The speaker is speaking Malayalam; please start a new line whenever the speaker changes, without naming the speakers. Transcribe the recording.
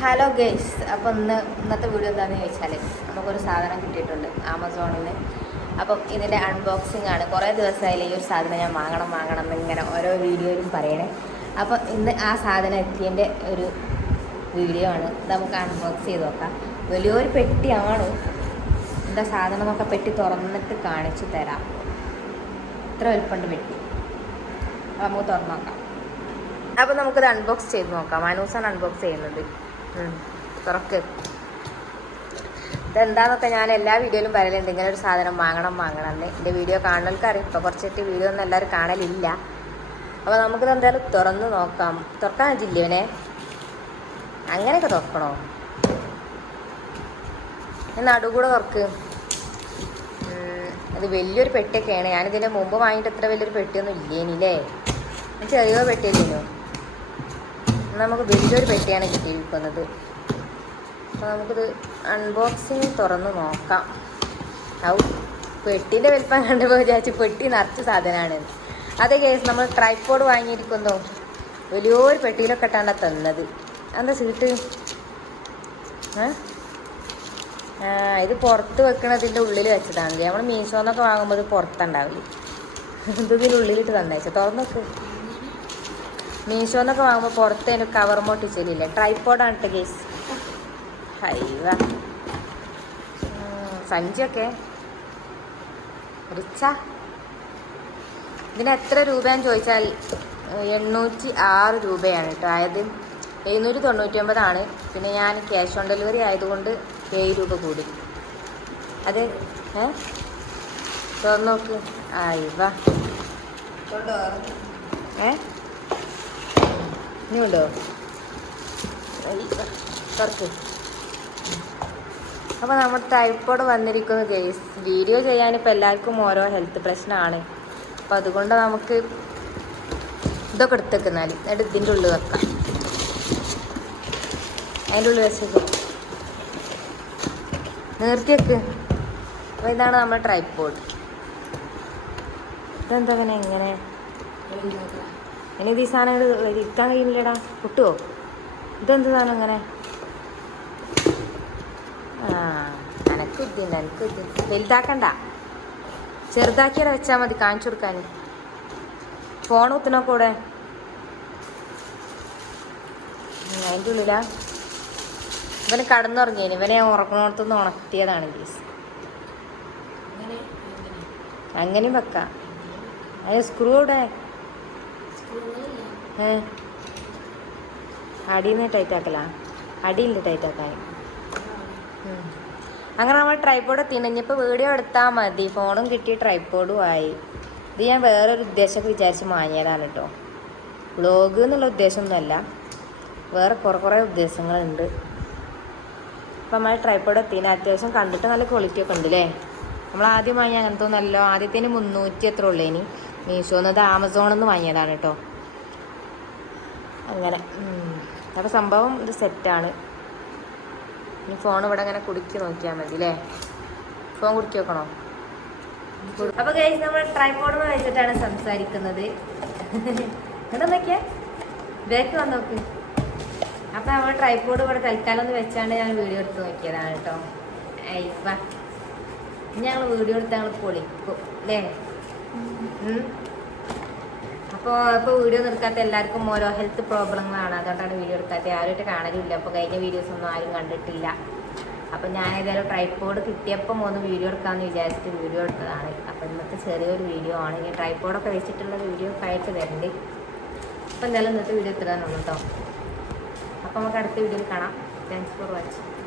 ഹലോ ഗേസ് അപ്പോൾ ഇന്ന് ഇന്നത്തെ വീഡിയോ എന്താണെന്ന് ചോദിച്ചാൽ നമുക്കൊരു സാധനം കിട്ടിയിട്ടുണ്ട് ആമസോണിൽ നിന്ന് അപ്പം ഇതിന്റെ അൺബോക്സിംഗ് ആണ്. കുറേ ദിവസമായാലും ഈ ഒരു സാധനം ഞാൻ വാങ്ങണം വാങ്ങണം എന്നിങ്ങനെ ഓരോ വീഡിയോയിലും പറയണേ. അപ്പോൾ ഇന്ന് ആ സാധനം എത്തിയതിന്റെ ഒരു വീഡിയോ ആണ്. നമുക്ക് അൺബോക്സ് ചെയ്ത് നോക്കാം. വലിയൊരു പെട്ടിയാണ്? എന്താ സാധനം എന്നൊക്കെ പെട്ടി തുറന്നിട്ട് കാണിച്ചു തരാം. ഇത്ര വലുപ്പമുണ്ട് പെട്ടി. അപ്പോൾ നമുക്ക് തുറന്നോക്കാം നോക്കാം. അപ്പോൾ നമുക്കിത് അൺബോക്സ് ചെയ്ത് നോക്കാം. അനൂസാണ് അൺബോക്സ് ചെയ്യുന്നത്. തുറക്ക്. ഇതെന്താന്നൊക്കെ ഞാൻ എല്ലാ വീഡിയോയിലും പറയലുണ്ട് ഇങ്ങനെ ഒരു സാധനം വാങ്ങണം വാങ്ങണം എന്ന് എന്റെ വീഡിയോ കാണുന്നവർക്ക് അറിയാം ഇപ്പോൾ കുറച്ചിട്ട് വീഡിയോ ഒന്നും എല്ലാവരും കാണലില്ല. അപ്പോൾ നമുക്കിത് എന്തായാലും തുറന്ന് നോക്കാം. തുറക്കാൻ പറ്റില്ല അങ്ങനെയൊക്കെ തുറക്കണോ? നടുകൂടെ തുറക്ക്. അത് വലിയൊരു പെട്ടിയൊക്കെയാണ്. ഞാനിതിന്റെ മുമ്പ് വാങ്ങിയിട്ട് ഇത്ര വലിയൊരു പെട്ടിയൊന്നും ഇല്ലേനില്ലേ? ചെറിയ പെട്ടിയല്ലോ നമുക്ക് വലിയൊരു പെട്ടിയാണ് കിട്ടിയിരിക്കുന്നത്. അപ്പോൾ നമുക്കിത് അൺബോക്സിങ് തുറന്ന് നോക്കാം. ഔ പെട്ടിന്റെ വലിപ്പം കണ്ടപ്പോൾ വിചാരിച്ച് പെട്ടി നിറച്ച സാധനമാണ്. അതേ കേസ് നമ്മൾ ട്രൈപ്പോഡ് വാങ്ങിയിരിക്കുന്നു. വലിയൊരു പെട്ടിയിലൊക്കെ ഇട്ടാണ് തന്നത്. എന്താ സീറ്റ് ആ ഇത് പുറത്ത് വെക്കണതിന്റെ ഉള്ളിൽ വെച്ചതാണ്. നമ്മൾ മീഷോന്നൊക്കെ വാങ്ങുമ്പോൾ ഇത് പുറത്തുണ്ടാവില്ല? ഇത് ഇതിന്റെ ഉള്ളിലിട്ട് തുറന്നു നോക്ക് മീഷോന്നൊക്കെ വാങ്ങുമ്പോൾ പുറത്ത് അതിന് കവർ മോട്ടിച്ചില്ലേ ട്രൈപ്പോഡാണ് കേട്ടോ കേസ് ഹൈവ. സഞ്ചിയൊക്കെ. റിച്ച. ഇതിന് എത്ര രൂപയാന്ന് ചോദിച്ചാൽ എണ്ണൂറ്റി ആറ് രൂപയാണ് കേട്ടോ അതായത് എഴുന്നൂറ്റി തൊണ്ണൂറ്റി ഒമ്പതാണ് പിന്നെ ഞാൻ ക്യാഷ് ഓൺ ഡെലിവറി ആയതുകൊണ്ട് ഏഴ് രൂപ കൂടി. അത് ഏ? തുറന്നു നോക്ക്. ആയിവ ഏ? ഇനിയുണ്ടോ തുറക്ക് അപ്പോൾ നമ്മുടെ ടൈഫോയിഡ് വന്നിരിക്കുന്ന കേസ് വീഡിയോ ചെയ്യാനിപ്പോൾ എല്ലാവർക്കും ഓരോ ഹെൽത്ത് പ്രശ്നമാണ് അപ്പോൾ അതുകൊണ്ട് നമുക്ക് ഇതൊക്കെ എടുത്തേക്കുന്നാൽ എന്നിട്ട് ഇതിന്റെ ഉള്ളിൽ വെക്കാം. അതിന്റെ ഉള്ളിൽ വെച്ചേക്ക്. നിർത്തിയേക്ക്. അപ്പോൾ ഇതാണ് നമ്മുടെ ട്രൈപ്പോഡ് ഇതെന്താ അങ്ങനെ എങ്ങനെ ഇനി ഈ സാധനം ഇങ്ങട് ഇരിക്കാൻ കഴിയുന്നില്ലടാ. പൊട്ടുവോ? ഇതെന്ത് സാധനം ഇങ്ങനെ ആ എനക്ക് ബുദ്ധിയുണ്ട് എനിക്ക് ബുദ്ധി വലുതാക്കണ്ട. ചെറുതാക്കിയത് വെച്ചാൽ മതി കാണിച്ചു കൊടുക്കാൻ. ഫോൺ കുത്തിനോ കൂടെ? അതിന്റെ ഉള്ളിലാ. ഇവന് കടന്നുറങ്ങിയേന്. ഇവനെ ഉറക്കണോടത്തുനിന്ന് ഉണർത്തിയതാണ് ജീസ് അങ്ങനെയും വെക്കാം. അതിന് സ്ക്രൂ ഇവിടെ അടിയിൽ നിന്ന് ടൈറ്റ് ആക്കലാ? അടിയിൽ ടൈറ്റ് ആക്കാൻ. അങ്ങനെ നമ്മൾ ട്രൈപ്പോഡ് തിണഞ്ഞപ്പോൾ വീഡിയോ എടുത്താൽ മതി. ഫോണും കിട്ടി ട്രൈപ്പോഡും ആയി. ഇത് ഞാൻ വേറൊരു ഉദ്ദേശമൊക്കെ വിചാരിച്ച് വാങ്ങിയതാണ് കേട്ടോ വ്ളോഗ് എന്നുള്ള ഉദ്ദേശമൊന്നുമല്ല. വേറെ കുറേ കുറേ ഉദ്ദേശങ്ങളുണ്ട്. അപ്പം നമ്മൾ ട്രൈപ്പോഡ് എത്തിന് അത്യാവശ്യം കണ്ടിട്ട് നല്ല ക്വാളിറ്റി ഒക്കെ ഉണ്ട് അല്ലേ നമ്മൾ ആദ്യം വാങ്ങിയ അങ്ങനത്തെ ഒന്നല്ലോ ആദ്യത്തേന് മുന്നൂറ്റി എത്ര ഉള്ളേനി മീഷോന്ന് ഇത് ആമസോണിൽ നിന്ന് വാങ്ങിയതാണ് കേട്ടോ. അങ്ങനെ അപ്പോൾ സംഭവം ഇത് സെറ്റാണ്. ഇനി ഫോൺ ഇവിടെ അങ്ങനെ കുടുക്കി നോക്കിയാൽ മതി അല്ലേ ഫോൺ കുടുക്കി വെക്കണോ? അപ്പൊ കഴിച്ച് നമ്മൾ ട്രൈപോഡ് വെച്ചിട്ടാണ് സംസാരിക്കുന്നത്. ബാക്ക് വന്ന് നോക്ക്. അപ്പൊ നമ്മൾ ട്രൈപോഡ് ഇവിടെ തൽക്കാലം ഒന്ന് വെച്ചാണ്ട് ഞങ്ങൾ വീഡിയോ എടുത്ത് നോക്കിയതാണ് കേട്ടോ. ഐവ ഞങ്ങൾ വീഡിയോ എടുത്ത് ഞങ്ങൾ പൊളിക്കും അല്ലേ അപ്പോൾ ഇപ്പോൾ വീഡിയോ നിർക്കാത്ത എല്ലാവർക്കും ഓരോ ഹെൽത്ത് പ്രോബ്ലങ്ങളാണ് അതുകൊണ്ടാണ് വീഡിയോ എടുക്കാത്ത. ആരുമായിട്ട് കാണലില്ല. അപ്പോൾ കഴിഞ്ഞ വീഡിയോസ് ഒന്നും ആരും കണ്ടിട്ടില്ല. അപ്പം ഞാൻ ഏതായാലും ട്രൈപ്പോഡ് കിട്ടിയപ്പം ഒന്ന് വീഡിയോ എടുക്കാമെന്ന് വിചാരിച്ചിട്ട് വീഡിയോ എടുത്തതാണ്. അപ്പം ഇന്നത്തെ ചെറിയൊരു വീഡിയോ ആണ്. ഇനി ട്രൈപ്പോഡൊക്കെ വെച്ചിട്ടുള്ള വീഡിയോ ഒക്കെ ആയിട്ട് തരണ്ട് അപ്പം എന്തായാലും ഇന്നത്തെ വീഡിയോ ഇത്രയാണുള്ളൂ കേട്ടോ അപ്പം നമുക്ക് അടുത്ത വീഡിയോയിൽ കാണാം. Thanks for watching